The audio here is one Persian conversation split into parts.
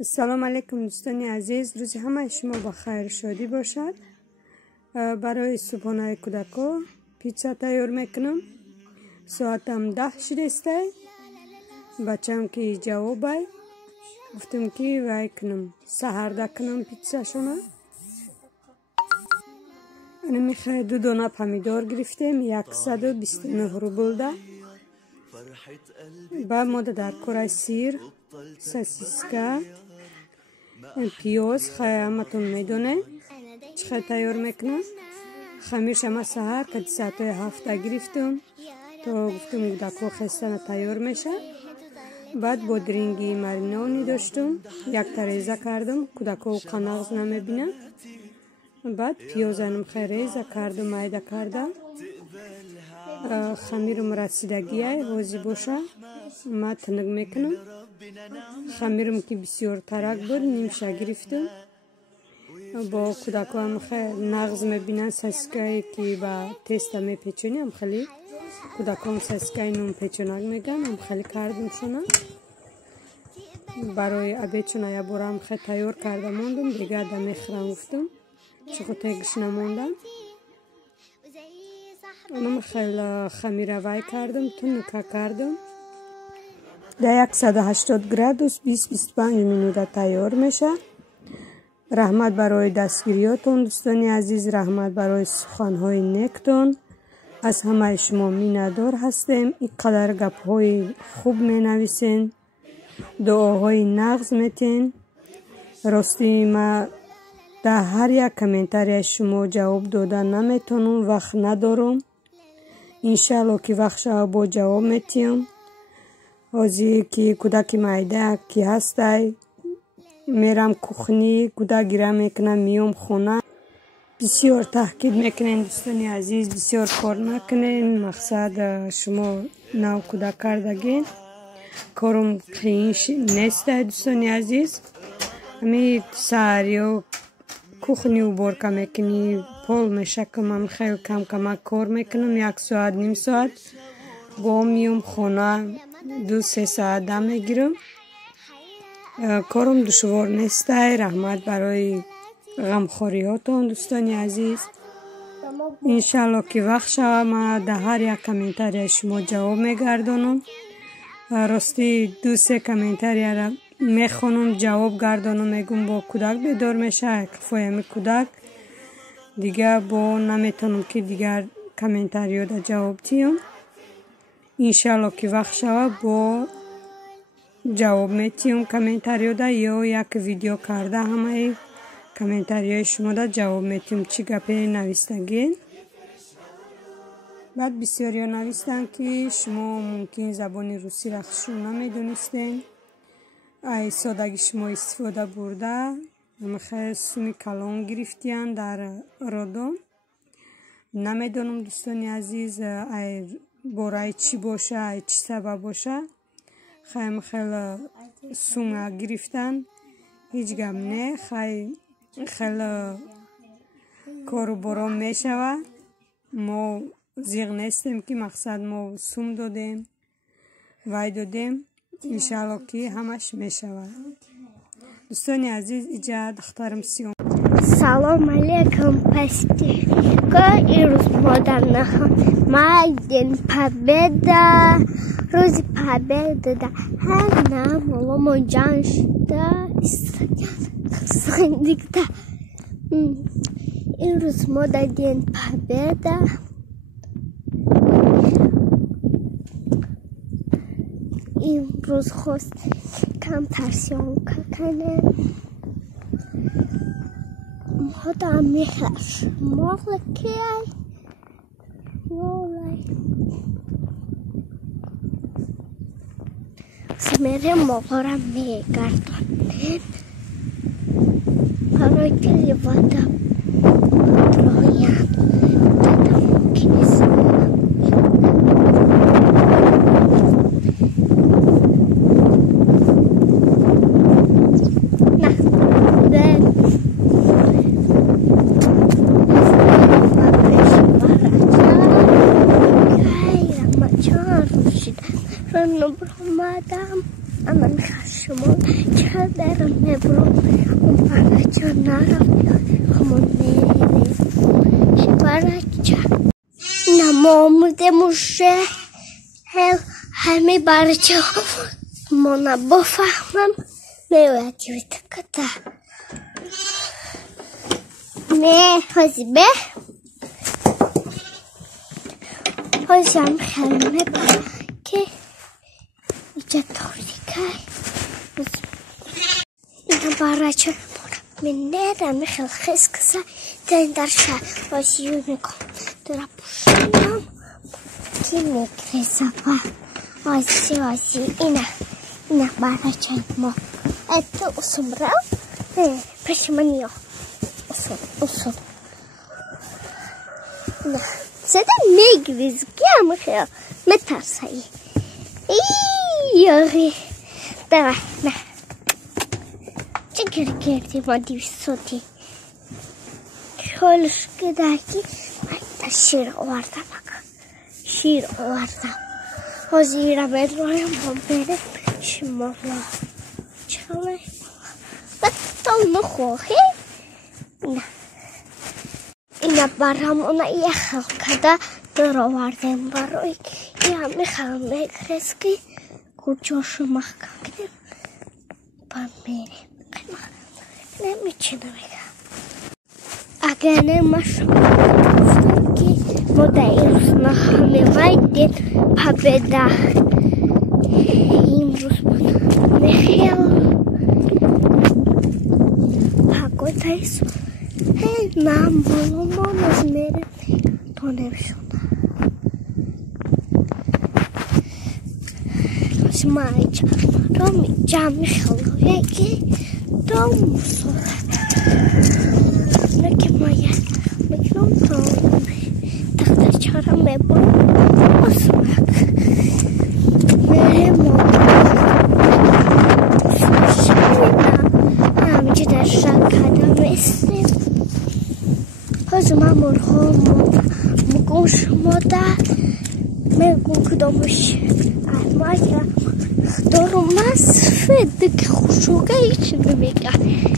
السلام علیکم دوستان عزیز، روز همه شما با خیر و شادی باشد. برای صبحانه کودکا پیتزا تیار میکنم. ساعتم 10 شده است. بچه‌ام که جواب گفتم که وای کنم سحر کنم پیتزا شونه. انا میخواد 2 دانه پمیدور گرفتیم 129 روبل ده. با ماده در کره سیر، ساسیسکا، پیاز همتون میدونه چقدر تیار میکنم. خمیرش ما سحر که ساعت 7 گرفتم تا گفتم کودکا خستن تیار میشه. بعد بادرینگی مرینانی داشتم 1 ریزه کردم، کودکا قناغ نمیبینه. بعد پیازم ریزه کردم، مایده کردم. خمیرم رسیدگی حاضر باشه ما تنگ میکنم. خمیرم که بسیار ترک بود نیمشه گرفتم. با کودکا هم خیلی نغز میبینن ساسیسکایی که با تست میپیچونیم. خیلی کودکا هم ساسیسکای نون پیچونک میگن، هم خیلی کردم شونه. برای ابیچونه یا برام خیلی تیار کردم موندم دیگه دمیخرم گفتم چخو تگش نموندم. اونم خیلی خمیر وای کردم، تنکه کردم. در 180 گرادوس 20-25 منوت تیار میشه. رحمت برای دستگیریاتون دوستان عزیز، رحمت برای سخنهای نیکتون. از همه شما مینه‌دار هستیم. اینقدر گپ‌های خوب مینویسین، دعاهای نغز میتین. راستی ما در هر یک کامنتاری شما جواب دادن نمیتونم، وقت ندارم. انشالله که وقت شما با جواب میتیم. حاضی که کودک مایده که هسته میرم کخنی، کودک گیره میکنم میام خونه. بسیار تحقیق میکنین دوستان عزیز، بسیار کار نکنین. مقصد شما نو کودک کردگین کارم قیینش نیست دوستان عزیز. همی سهریا کخنی و برکه میکنی پول میشکم. هم خیلی کم کمک کار میکنم، 1 ساعت نیم ساعت با میام خونه 2-3 ساعت دم میگیرم. کارم دشوار نیست. رحمت برای غمخوری هاتون دوستان عزیز. انشالله که وقت شود ما در هر یک کامنتاری شما جواب میگردانم. راستی 2-3 کامنتاری را میخونم جواب گردانم، میگم با کودک بیدار میشه کفایم کودک دیگه با نمیتونم که دیگر کامنتاری را جواب تیم. انشالله که وقت شود با جواب میتیم کامنتاری را یا یک ویدیو کرده همه کامنتاری شما را جواب میتیم چی گپی نویستگین. بعد بسیاری نویستن که شما ممکن زبان روسی را خشو نمیدونستین، ای سادگی شما استفاده برده خیلی سومی کلام گرفتین در رادون. نمیدونم دوستان عزیز ای برای چی باشه، ای چی سبب باشه خیلی سوم گرفتن. هیچ گم نه، خیلی کارو برام میشوه. ما زیغ نیستیم که مقصد ما سوم دادیم وای دادیم. انشالله که همش میشود دوستان عزیز. ایجا دخترم سیوم. سلام علیکم پستیکا. این روز مادم نخوام مایدین پبیده روز پبیده ده هم نه ماما جانش ده دیگه. این روز مادم پبیده این روز خواست کم ترسیان کنه مادم میخش ماغل که والای سمیره ماغرم میگردن برای کلی وادا رایم دادا ممکنست مادام اما میخواش شما چه برم مبرم اون برچه نرفت خمونه چه برچه نمامده موشه همه برچه مانا بفهمم میویدی بتکتا نه حزبه حزم خلمه که اینجا توریکای اینا برچه من نرم خیل خیس کسا دین در شهر واسیو میکن درا پوشنم که میگره سپا واسی اینا برچه ما اتو اسم رو پشمانیو اسم نه صدا میگریز گیم خیل مترسایی یاری داره نه چه کردی ما دیوستوتی خالش که داکی من شیر آوردم شیر آوردم حضیره بدرایم با بره شما چله بطل نخواهی نه اینا برام اونا یه خلقه در آوردم برای یه همه خلقه کرسکی کجاشو محکم با میریم نمیچینه بگم اگر نماشو گفتم که ما در این روزنا همه وایدیم پا بده این روز بود نخیل پا گوتایسو نام بولو ما از میره تو نمیشونه از مایچ رو جمع خلقه که دام صورت نکه مایه میکنم تا تخت چهارم میبرم اسمک میره همینجا در شکرده میستیم از من مرخوم میگم شما میگم کدامش مایا دارم مسفید که خوشوگه ایچی نمیگه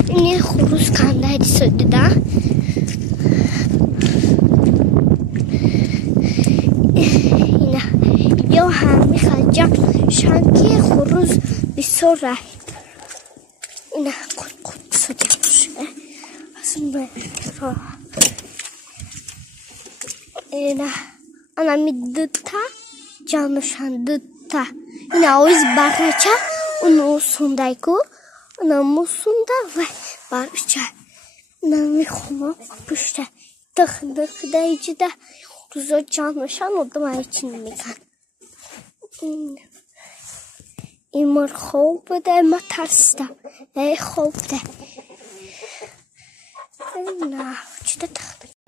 اینه خروز کنده دیسو دیده اینه یا همی خجم شنگی خروز بیسو رای اینه کود سوده باشه از من را اینه انا میدوتا جانوشان دوتا اینه اویز برچه اونو سوندایکو انا موسوندا و برچه نمیخوام پشته دخ دایجده روزا جانوشان ادامه چی نمیگن این مر خوب بوده ما ترسیدم خوب ده نه چی ده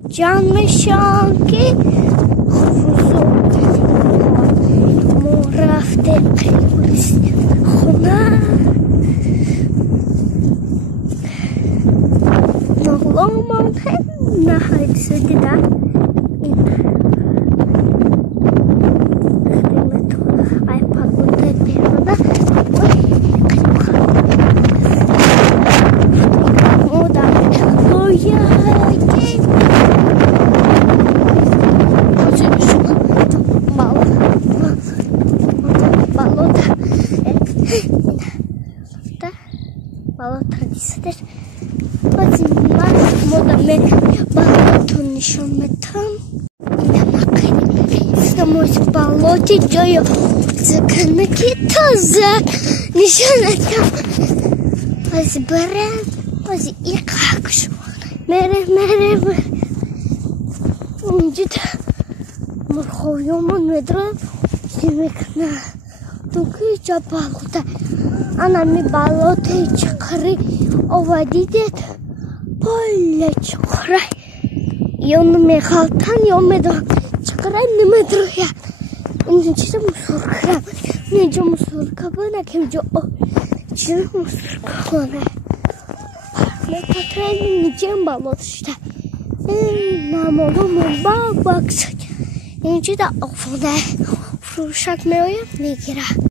جان میشان که روزو ما رفته خونه نغلامان هم نهاید سدیده Balon tradisidir. Bazılar moda me balon nişanmetam. Sistemoş balon joyo. Zakana ki taze nişanmetam. Bazı beren, bazı ikakş. Mere. Uncid morxoyomon medra simekna. Tunki jabalota. Ana mi balote chakri ovadidet polle chakrai yon me khaltan yon me do chakrai nimedruya inchi musurka ne jo musurka bana kem jo jo musurka bana me chakrai ni jem balot işte namolu mu bak inchi da ofda furuşak me oya me gira